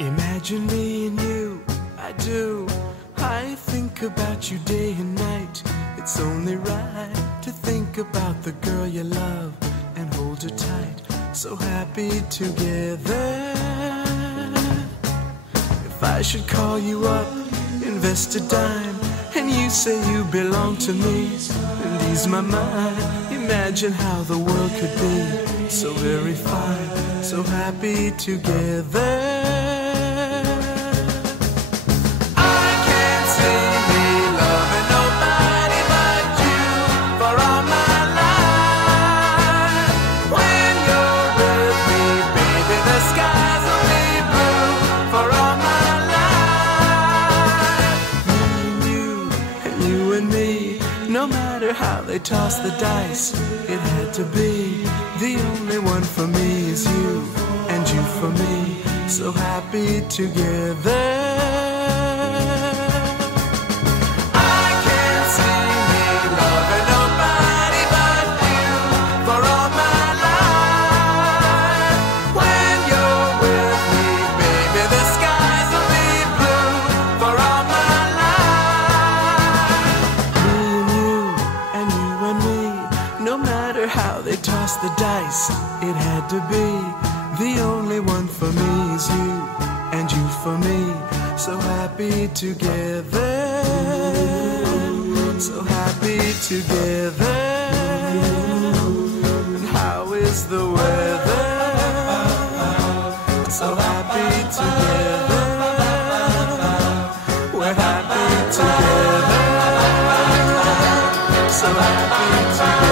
Imagine me and you, I do. I think about you day and night. It's only right to think about the girl you love and hold her tight. So happy together. If I should call you up, invest a dime, and you say you belong to me, and ease my mind. Imagine how the world could be so very fine, so happy together. How they toss the dice, it had to be. The only one for me is you, and you for me, so happy together. Toss the dice, it had to be. The only one for me is you, and you for me, so happy together. So happy together. And how is the weather? So happy together. We're happy together. So happy together.